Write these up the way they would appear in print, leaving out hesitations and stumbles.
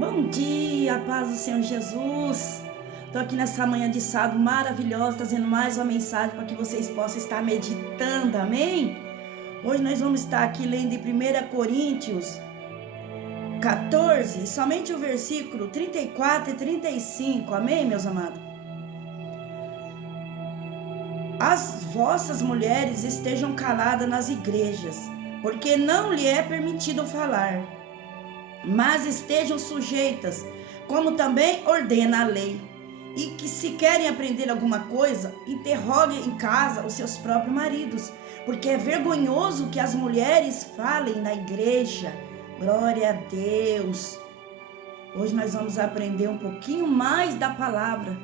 Bom dia, paz do Senhor Jesus. Estou aqui nessa manhã de sábado maravilhosa, trazendo mais uma mensagem para que vocês possam estar meditando, amém? Hoje nós vamos estar aqui lendo em 1 Coríntios 14, somente o versículo 34 e 35, amém, meus amados? As vossas mulheres estejam caladas nas igrejas, porque não lhe é permitido falar, mas estejam sujeitas, como também ordena a lei. E que se querem aprender alguma coisa, interroguem em casa os seus próprios maridos, porque é vergonhoso que as mulheres falem na igreja. Glória a Deus. Hoje nós vamos aprender um pouquinho mais da palavra.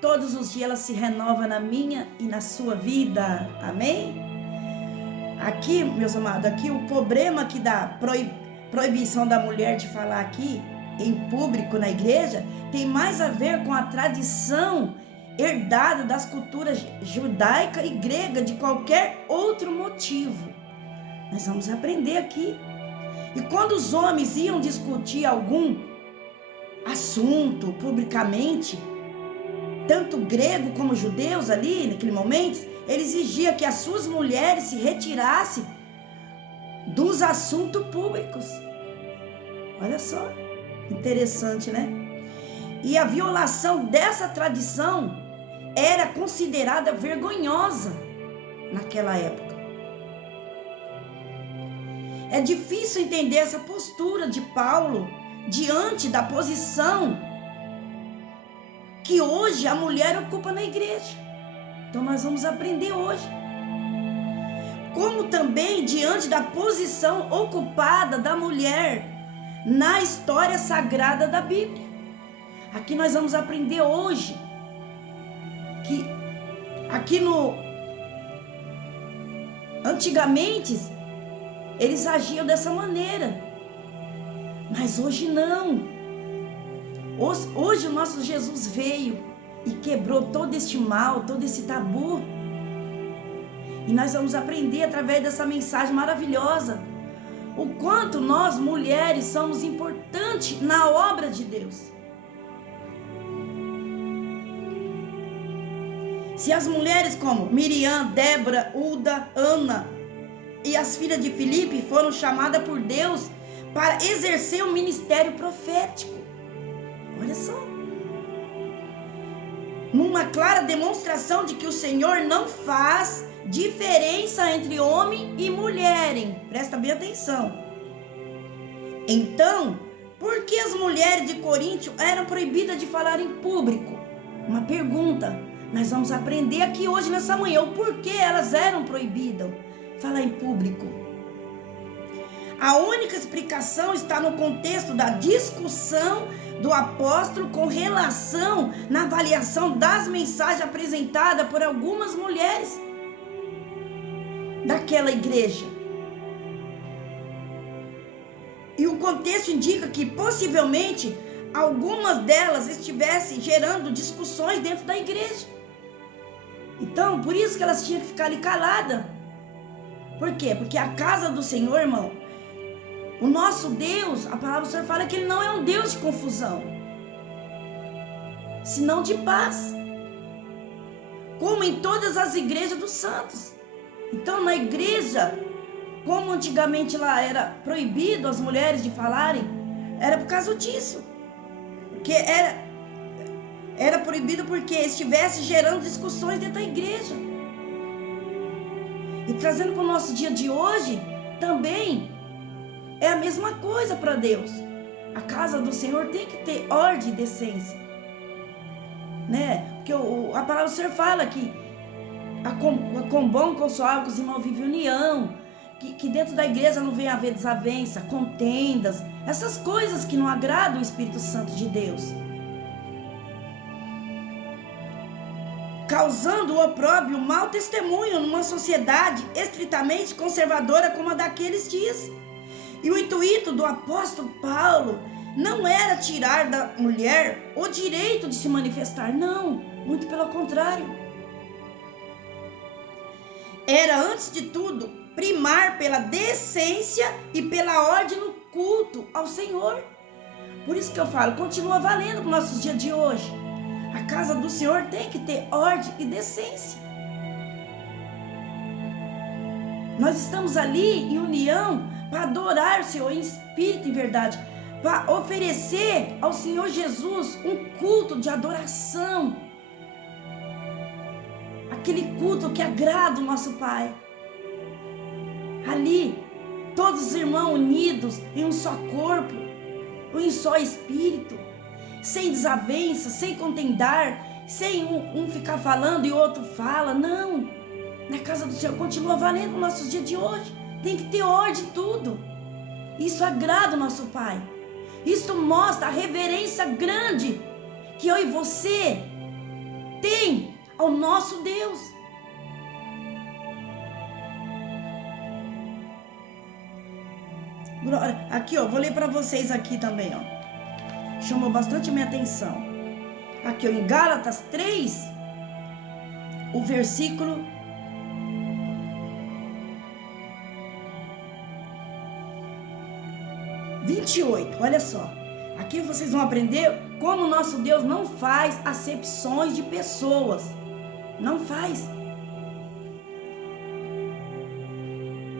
Todos os dias ela se renova na minha e na sua vida. Amém? Aqui, meus amados, aqui o problema que dá proibição da mulher de falar aqui em público na igreja tem mais a ver com a tradição herdada das culturas judaica e grega de qualquer outro motivo. Nós vamos aprender aqui. E quando os homens iam discutir algum assunto publicamente, tanto grego como judeus ali naquele momento, ele exigia que as suas mulheres se retirassem dos assuntos públicos. Olha só, interessante, né? E a violação dessa tradição era considerada vergonhosa naquela época. É difícil entender essa postura de Paulo diante da posição que hoje a mulher ocupa na igreja. Então nós vamos aprender hoje. Como também diante da posição ocupada da mulher na história sagrada da Bíblia. Aqui nós vamos aprender hoje que antigamente eles agiam dessa maneira, mas hoje não. Hoje o nosso Jesus veio e quebrou todo este mal, todo esse tabu. E nós vamos aprender através dessa mensagem maravilhosa o quanto nós, mulheres, somos importantes na obra de Deus. Se as mulheres como Miriam, Débora, Uda, Ana e as filhas de Filipe foram chamadas por Deus para exercer um ministério profético. Olha só. Numa clara demonstração de que o Senhor não faz diferença entre homem e mulher, hein? Presta bem atenção. Então, por que as mulheres de Coríntio eram proibidas de falar em público? Uma pergunta. Nós vamos aprender aqui hoje nessa manhã o porquê elas eram proibidas de falar em público. A única explicação está no contexto da discussão do apóstolo com relação na avaliação das mensagens apresentadas por algumas mulheres daquela igreja. E o contexto indica que possivelmente algumas delas estivessem gerando discussões dentro da igreja. Então, por isso que elas tinham que ficar ali caladas. Por quê? Porque a casa do Senhor, irmão, o nosso Deus, a palavra do Senhor fala que Ele não é um Deus de confusão, senão de paz, como em todas as igrejas dos santos. Então, na igreja, como antigamente lá era proibido as mulheres de falarem, era por causa disso. Porque era proibido porque estivesse gerando discussões dentro da igreja. E trazendo para o nosso dia de hoje, também é a mesma coisa para Deus. A casa do Senhor tem que ter ordem e decência, né? Porque a palavra do Senhor fala que com bom consolar que os irmãos vivem união, que dentro da igreja não venha haver desavença, contendas, essas coisas que não agradam o Espírito Santo de Deus, causando o opróbrio, o mau testemunho numa sociedade estritamente conservadora como a daqueles dias. E o intuito do apóstolo Paulo não era tirar da mulher o direito de se manifestar, não, muito pelo contrário. Era, antes de tudo, primar pela decência e pela ordem no culto ao Senhor. Por isso que eu falo, continua valendo para os nossos dias de hoje. A casa do Senhor tem que ter ordem e decência. Nós estamos ali em união para adorar o Senhor em espírito e verdade, para oferecer ao Senhor Jesus um culto de adoração, aquele culto que agrada o nosso Pai. Ali, todos os irmãos unidos em um só corpo, em um só espírito, sem desavença, sem contendar, sem um ficar falando e o outro fala. Não, na casa do Senhor continua valendo nos nossos dias de hoje. Tem que ter ordem tudo. Isso agrada o nosso Pai. Isso mostra a reverência grande que eu e você tem ao nosso Deus. Aqui, ó, vou ler para vocês aqui também, ó. Chamou bastante minha atenção. Aqui, ó, em Gálatas 3, o versículo 28, olha só. Aqui vocês vão aprender como o nosso Deus não faz acepções de pessoas. Não faz.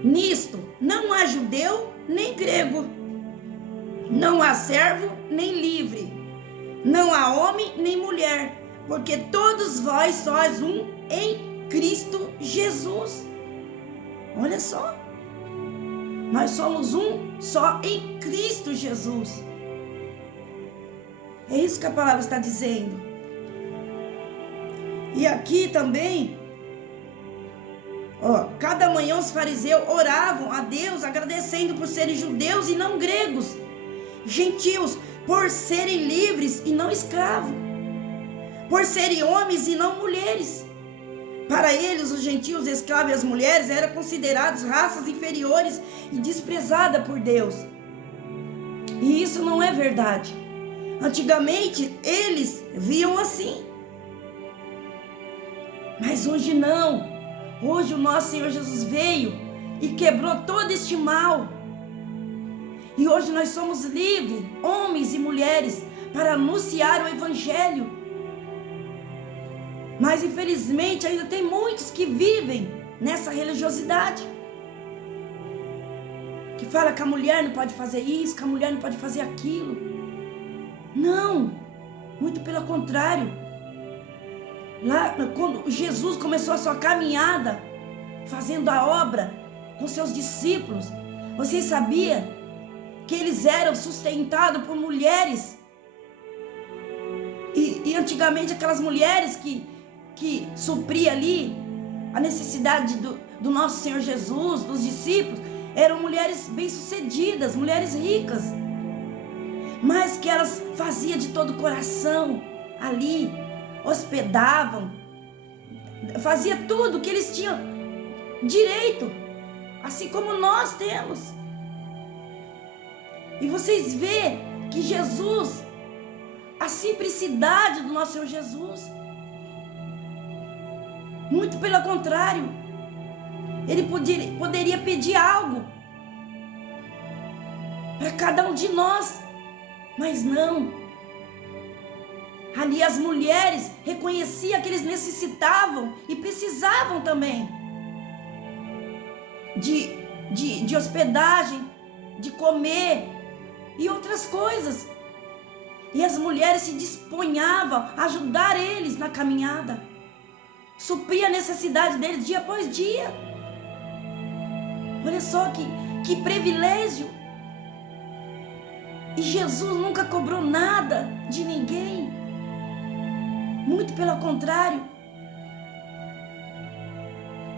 Nisto, não há judeu nem grego, não há servo nem livre, não há homem nem mulher, porque todos vós sois um em Cristo Jesus. Olha só. Nós somos um só em Cristo Jesus. É isso que a palavra está dizendo. E aqui também, ó, cada manhã os fariseus oravam a Deus agradecendo por serem judeus e não gregos, gentios, por serem livres e não escravos, por serem homens e não mulheres. Para eles, os gentios, escravos e as mulheres eram considerados raças inferiores e desprezadas por Deus. E isso não é verdade. Antigamente, eles viam assim. Mas hoje não. Hoje o nosso Senhor Jesus veio e quebrou todo este mal. E hoje nós somos livres, homens e mulheres, para anunciar o Evangelho. Mas infelizmente ainda tem muitos que vivem nessa religiosidade. Que fala que a mulher não pode fazer isso, que a mulher não pode fazer aquilo. Não, muito pelo contrário. Lá, quando Jesus começou a sua caminhada, fazendo a obra com seus discípulos, vocês sabiam que eles eram sustentados por mulheres? E antigamente aquelas mulheres que supria ali a necessidade do nosso Senhor Jesus, dos discípulos, eram mulheres bem-sucedidas, mulheres ricas, mas que elas faziam de todo o coração ali, hospedavam, fazia tudo que eles tinham direito, assim como nós temos. E vocês veem que Jesus, a simplicidade do nosso Senhor Jesus, muito pelo contrário, ele poderia pedir algo para cada um de nós, mas não. Ali as mulheres reconheciam que eles necessitavam e precisavam também de hospedagem, de comer e outras coisas. E as mulheres se disponhavam a ajudar eles na caminhada, suprir a necessidade deles dia após dia. Olha só que privilégio. E Jesus nunca cobrou nada de ninguém. Muito pelo contrário.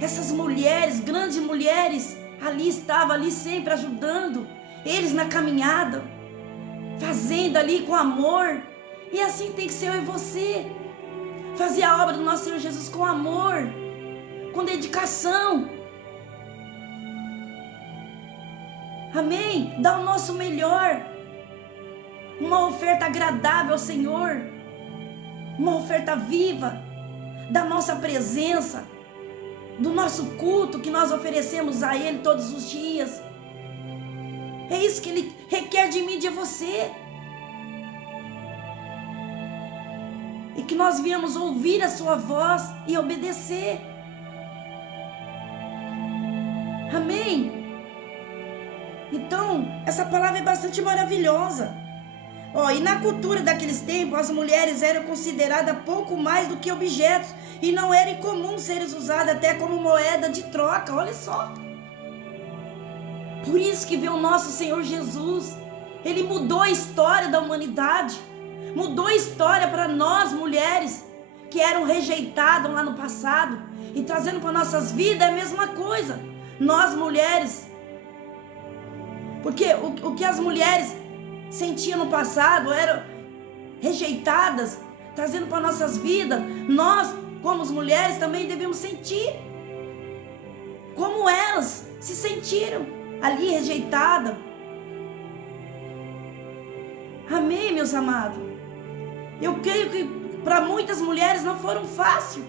Essas mulheres, grandes mulheres, ali estavam ali sempre ajudando eles na caminhada, fazendo ali com amor. E assim tem que ser eu e você. Fazer a obra do nosso Senhor Jesus com amor, com dedicação. Amém? Dar o nosso melhor. Uma oferta agradável ao Senhor. Uma oferta viva da nossa presença, do nosso culto que nós oferecemos a Ele todos os dias. É isso que Ele requer de mim e de você. e que nós viemos ouvir a sua voz e obedecer. Amém? Então, essa palavra é bastante maravilhosa. E na cultura daqueles tempos, as mulheres eram consideradas pouco mais do que objetos, e não era incomum serem usadas até como moeda de troca. Olha só. Por isso que veio o nosso Senhor Jesus. Ele mudou a história da humanidade, mudou a história para nós mulheres que eram rejeitadas lá no passado, e trazendo para nossas vidas é a mesma coisa. Nós mulheres, porque o que as mulheres sentiam no passado eram rejeitadas, trazendo para nossas vidas, nós como as mulheres também devemos sentir como elas se sentiram ali rejeitadas. Amém, meus amados? Eu creio que para muitas mulheres não foram fácil,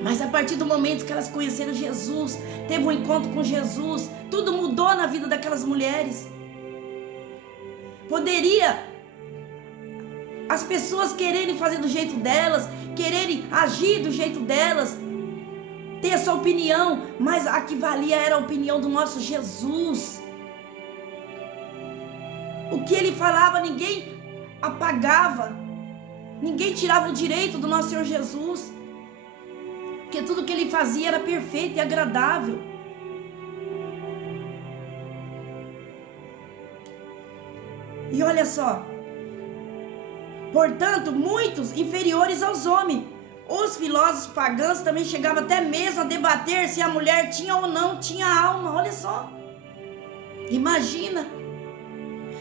mas a partir do momento que elas conheceram Jesus, teve um encontro com Jesus, tudo mudou na vida daquelas mulheres. Poderia as pessoas quererem fazer do jeito delas, quererem agir do jeito delas, ter a sua opinião, mas a que valia era a opinião do nosso Jesus. O que ele falava, ninguém apagava, ninguém tirava o direito do nosso Senhor Jesus, porque tudo que ele fazia era perfeito e agradável. E olha só, portanto, muitos inferiores aos homens. Os filósofos pagãos também chegavam até mesmo a debater se a mulher tinha ou não tinha alma. Olha só, imagina.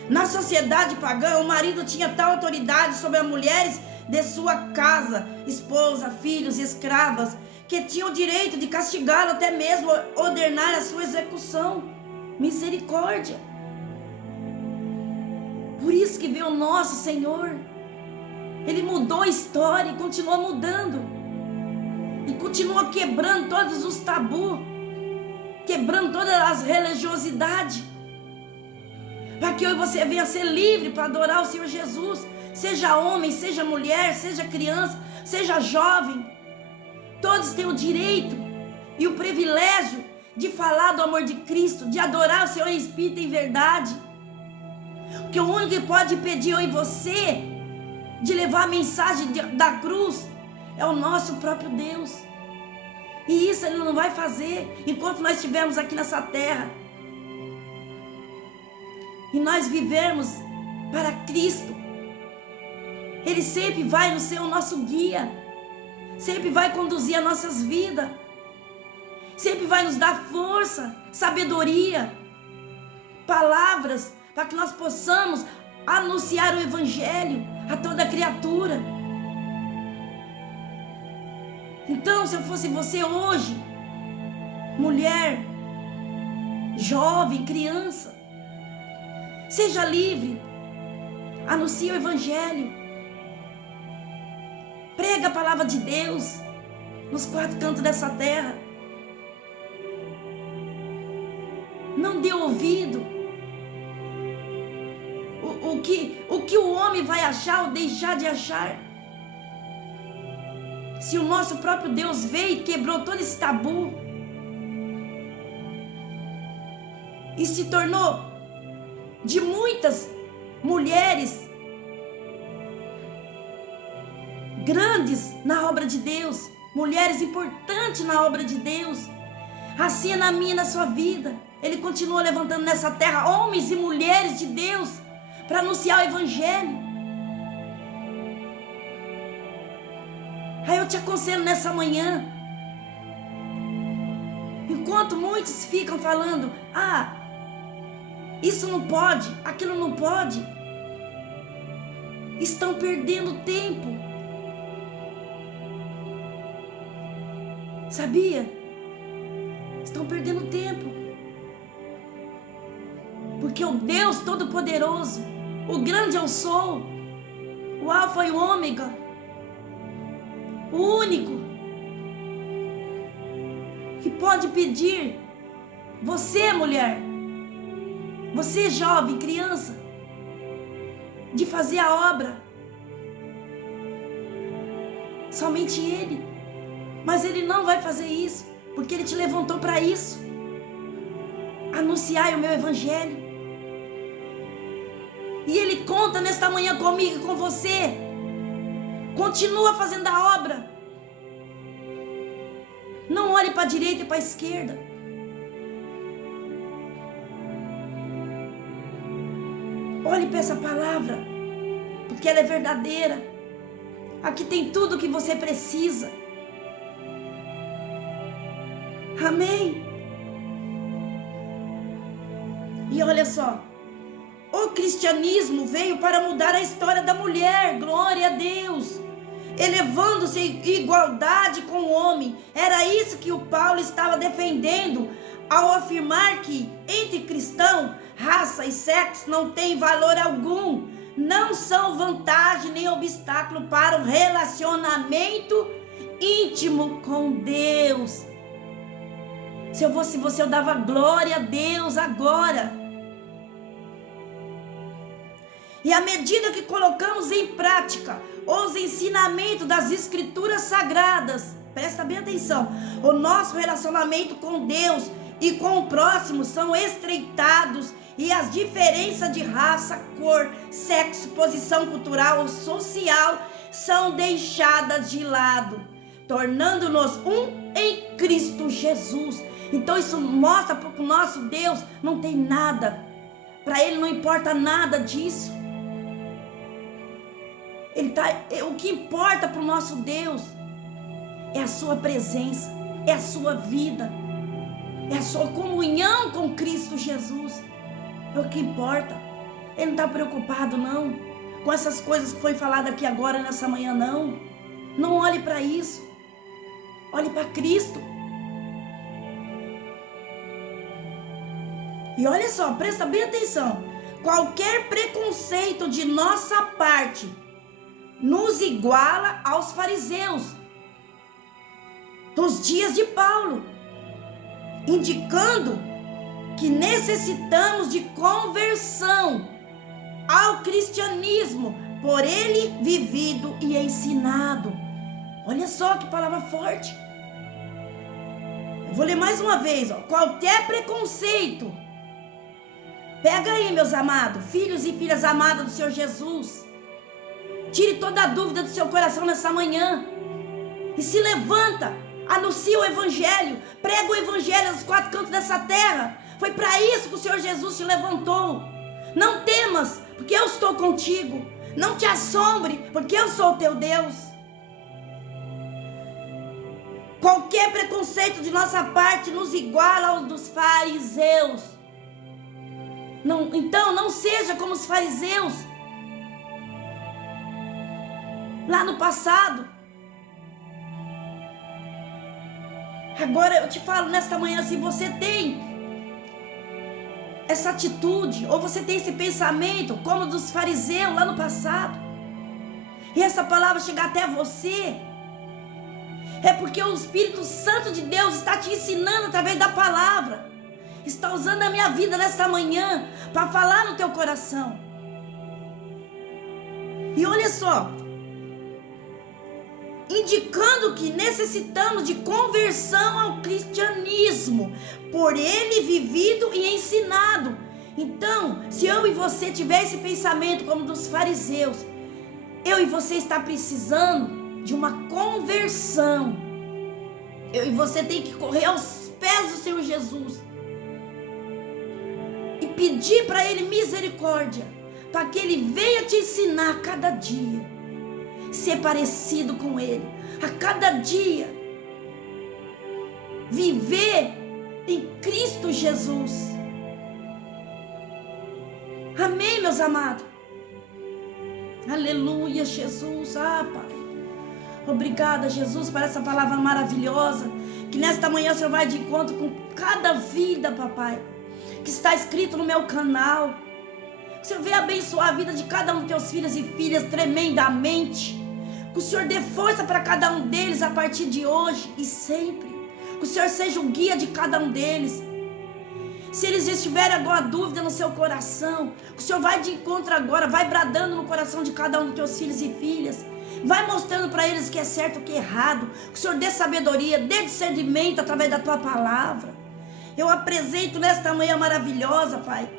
Na sociedade pagã, o marido tinha tal autoridade sobre as mulheres de sua casa, esposa, filhos e escravas, que tinha o direito de castigá-lo, até mesmo ordenar a sua execução. Misericórdia. Por isso que veio o nosso Senhor. Ele mudou a história e continua mudando. E continua quebrando todos os tabus, quebrando todas as religiosidades, para que eu e você venha ser livre para adorar o Senhor Jesus. Seja homem, seja mulher, seja criança, seja jovem, todos têm o direito e o privilégio de falar do amor de Cristo, de adorar o Senhor em espírito e em verdade. Porque o único que pode impedir eu e você de levar a mensagem da cruz é o nosso próprio Deus. E isso Ele não vai fazer enquanto nós estivermos aqui nessa terra. E nós vivermos para Cristo. Ele sempre vai ser o nosso guia, sempre vai conduzir as nossas vidas, sempre vai nos dar força, sabedoria, palavras, para que nós possamos anunciar o Evangelho a toda criatura. Então, se eu fosse você hoje, mulher, jovem, criança, seja livre, anuncie o Evangelho, prega a palavra de Deus nos quatro cantos dessa terra. Não dê ouvido o que o homem vai achar ou deixar de achar. Se o nosso próprio Deus veio e quebrou todo esse tabu e se tornou de muitas mulheres grandes na obra de Deus, mulheres importantes na obra de Deus, assim é na minha e na sua vida. Ele continua levantando nessa terra homens e mulheres de Deus para anunciar o Evangelho. Aí eu te aconselho nessa manhã, enquanto muitos ficam falando, isso não pode, aquilo não pode, estão perdendo tempo. Sabia? Estão perdendo tempo. Porque o Deus Todo-Poderoso, o grande eu sou, o Alfa e o Ômega, o único que pode pedir, você mulher, você jovem, criança, de fazer a obra, somente Ele. Mas Ele não vai fazer isso, porque Ele te levantou para isso. Anunciai o meu evangelho. E Ele conta nesta manhã comigo e com você. Continua fazendo a obra. Não olhe para a direita e para a esquerda. Olhe para essa palavra, porque ela é verdadeira. Aqui tem tudo o que você precisa. Amém? E olha só, o cristianismo veio para mudar a história da mulher, glória a Deus, elevando-se em igualdade com o homem. Era isso que o Paulo estava defendendo ao afirmar que entre cristão, raça e sexo não tem valor algum, não são vantagem nem obstáculo para o relacionamento íntimo com Deus. Se eu fosse você, eu dava glória a Deus agora. E à medida que colocamos em prática os ensinamentos das Escrituras Sagradas, presta bem atenção, o nosso relacionamento com Deus e com o próximo são estreitados e as diferenças de raça, cor, sexo, posição cultural ou social são deixadas de lado, tornando-nos um em Cristo Jesus. Então isso mostra que o nosso Deus não tem nada, para Ele não importa nada disso. O que importa para o nosso Deus é a sua presença, é a sua vida, é a sua comunhão com Cristo Jesus. É o que importa. Ele não está preocupado não com essas coisas que foi falado aqui agora nessa manhã, não. Não olhe para isso, olhe para Cristo. E olha só, presta bem atenção, qualquer preconceito de nossa parte nos iguala aos fariseus dos dias de Paulo, indicando que necessitamos de conversão ao cristianismo por ele vivido e ensinado. Olha só que palavra forte. Eu vou ler mais uma vez, ó. Qualquer preconceito, pega aí, meus amados, filhos e filhas amadas do Senhor Jesus, tire toda a dúvida do seu coração nessa manhã e se levanta, anuncia o evangelho, prega o evangelho aos quatro cantos dessa terra. Foi para isso que o Senhor Jesus te levantou. Não temas, porque eu estou contigo. Não te assombre, porque eu sou o teu Deus. Qualquer preconceito de nossa parte nos iguala aos dos fariseus. Então não seja como os fariseus lá no passado. Agora eu te falo nesta manhã, se você tem essa atitude, ou você tem esse pensamento como dos fariseus lá no passado, e essa palavra chegar até você, é porque o Espírito Santo de Deus está te ensinando através da palavra, está usando a minha vida nessa manhã para falar no teu coração. E olha só, indicando que necessitamos de conversão ao cristianismo, por ele vivido e ensinado. Então, se eu e você tiver esse pensamento como dos fariseus, eu e você está precisando de uma conversão. Eu e você tem que correr aos pés do Senhor Jesus e pedir para Ele misericórdia, para que Ele venha te ensinar a cada dia, ser parecido com Ele, a cada dia viver em Cristo Jesus. Amém, meus amados? Aleluia, Jesus. Pai, obrigada, Jesus, por essa palavra maravilhosa, que nesta manhã o Senhor vai de encontro com cada vida, papai, que está escrito no meu canal. Que o Senhor venha abençoar a vida de cada um dos teus filhos e filhas tremendamente. Que o Senhor dê força para cada um deles a partir de hoje e sempre. Que o Senhor seja o guia de cada um deles. Se eles estiverem alguma dúvida no seu coração, que o Senhor vai de encontro agora, vai bradando no coração de cada um dos teus filhos e filhas. Vai mostrando para eles o que é certo e o que é errado. Que o Senhor dê sabedoria, dê discernimento através da tua palavra. Eu apresento nesta manhã maravilhosa, Pai,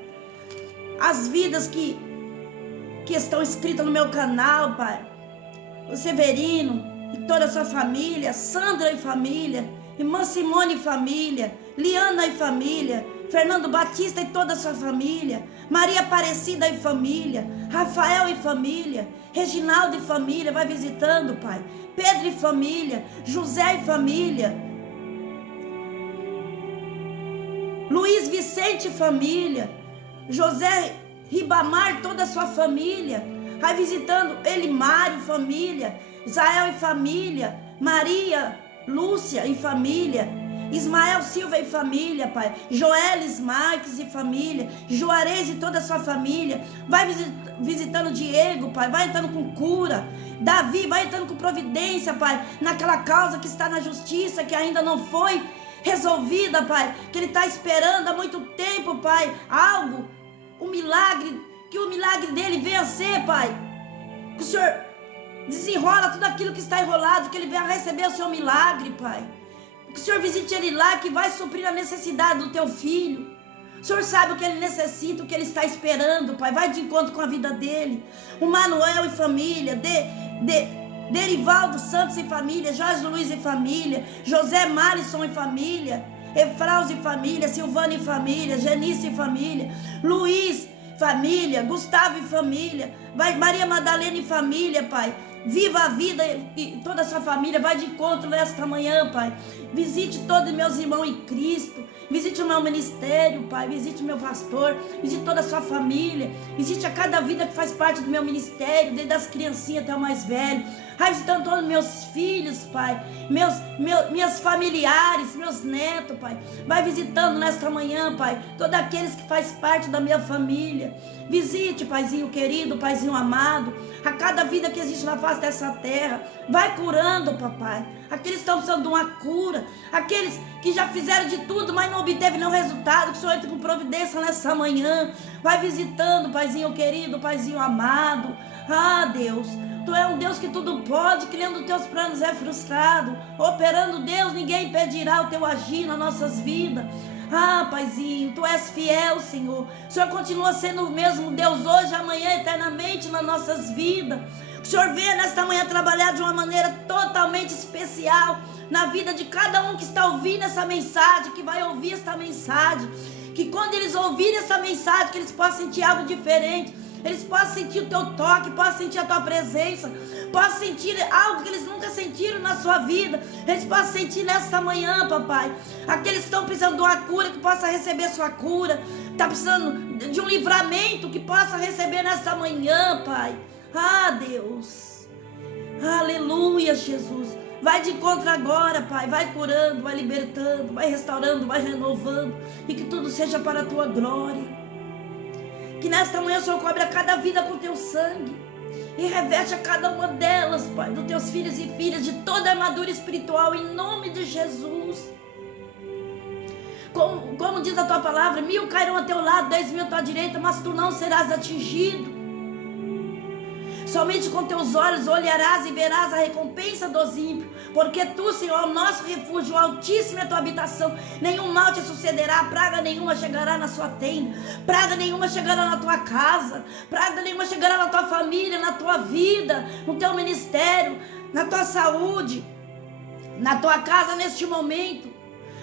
as vidas que estão inscritas no meu canal, Pai. O Severino e toda a sua família, Sandra e família, irmã Simone e família, Liana e família, Fernando Batista e toda a sua família, Maria Aparecida e família, Rafael e família, Reginaldo e família, vai visitando, Pai. Pedro e família, José e família, Luiz Vicente e família, José Ribamar, toda a sua família, vai visitando Elimário e família, Israel e família, Maria Lúcia e família, Ismael Silva e família, Pai. Joelis Marques e família, Juarez e toda a sua família. Vai visitando Diego, Pai. Vai entrando com cura. Davi, vai entrando com providência, Pai. Naquela causa que está na justiça, que ainda não foi resolvida, Pai. Que ele está esperando há muito tempo, Pai. Algo, um milagre, que o milagre dele venha a ser, Pai. Que o Senhor desenrola tudo aquilo que está enrolado, que ele venha receber o seu milagre, Pai. Que o Senhor visite ele lá, que vai suprir a necessidade do teu filho. O Senhor sabe o que ele necessita, o que ele está esperando, Pai. Vai de encontro com a vida dele. O Manuel e família, Derivaldo Santos e família, Jorge Luiz e família, José Marisson e família, Efraus e família, Silvana e família, Genice e família, Luiz, família, Gustavo e família, vai Maria Madalena e família, Pai. Viva a vida e toda a sua família. Vai de encontro nesta manhã, Pai. Visite todos meus irmãos em Cristo. Visite o meu ministério, Pai. Visite o meu pastor. Visite toda a sua família. Visite a cada vida que faz parte do meu ministério, desde as criancinhas até o mais velho. Vai visitando todos os meus filhos, Pai. Meus familiares, meus netos, Pai. Vai visitando nesta manhã, Pai, todos aqueles que faz parte da minha família. Visite, Paizinho querido, Paizinho amado, a cada vida que existe na face dessa terra. Vai curando, Papai. Aqueles que estão precisando de uma cura. Aqueles que já fizeram de tudo, mas não obteve nenhum resultado. Que o Senhor entre com providência nessa manhã. Vai visitando, Paizinho querido, Paizinho amado. Ah, Deus, Tu é um Deus que tudo pode, criando os teus planos é frustrado. Operando, Deus, ninguém impedirá o teu agir nas nossas vidas. Ah, Paizinho, Tu és fiel, Senhor. O Senhor continua sendo o mesmo Deus hoje, amanhã, eternamente nas nossas vidas. O Senhor venha nesta manhã trabalhar de uma maneira totalmente especial na vida de cada um que está ouvindo essa mensagem, que vai ouvir esta mensagem. Que quando eles ouvirem essa mensagem, que eles possam sentir algo diferente. Eles possam sentir o Teu toque, possam sentir a Tua presença, possam sentir algo que eles nunca sentiram na sua vida. Eles possam sentir nessa manhã, Papai. Aqueles que estão precisando de uma cura, que possam receber sua cura. Está precisando de um livramento, que possa receber nessa manhã, Pai. Ah, Deus. Aleluia, Jesus. Vai de encontro agora, Pai. Vai curando, vai libertando, vai restaurando, vai renovando. E que tudo seja para a Tua glória. Que nesta manhã o Senhor cobre a cada vida com Teu sangue. E reveste a cada uma delas, Pai, dos Teus filhos e filhas, de toda a armadura espiritual, em nome de Jesus. Como diz a Tua palavra, 1000 cairão a Teu lado, 10.000 à Tua direita, mas Tu não serás atingido. Somente com Teus olhos olharás e verás a recompensa dos ímpios, porque Tu, Senhor, é o nosso refúgio, o Altíssimo é a Tua habitação. Nenhum mal te sucederá, praga nenhuma chegará na sua tenda, praga nenhuma chegará na tua casa, praga nenhuma chegará na tua família, na tua vida, no teu ministério, na tua saúde, na tua casa neste momento,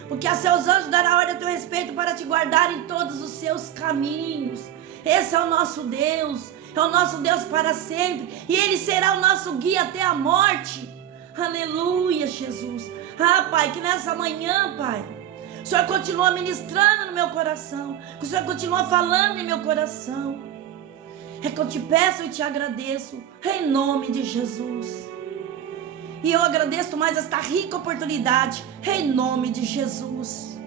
porque a seus anjos dará ordem a teu respeito para te guardar em todos os seus caminhos. Esse é o nosso Deus. É o nosso Deus para sempre. E Ele será o nosso guia até a morte. Aleluia, Jesus. Ah, Pai, que nessa manhã, Pai, o Senhor continua ministrando no meu coração. Que o Senhor continua falando em meu coração. É que eu te peço e te agradeço. Em nome de Jesus. E eu agradeço mais esta rica oportunidade. Em nome de Jesus.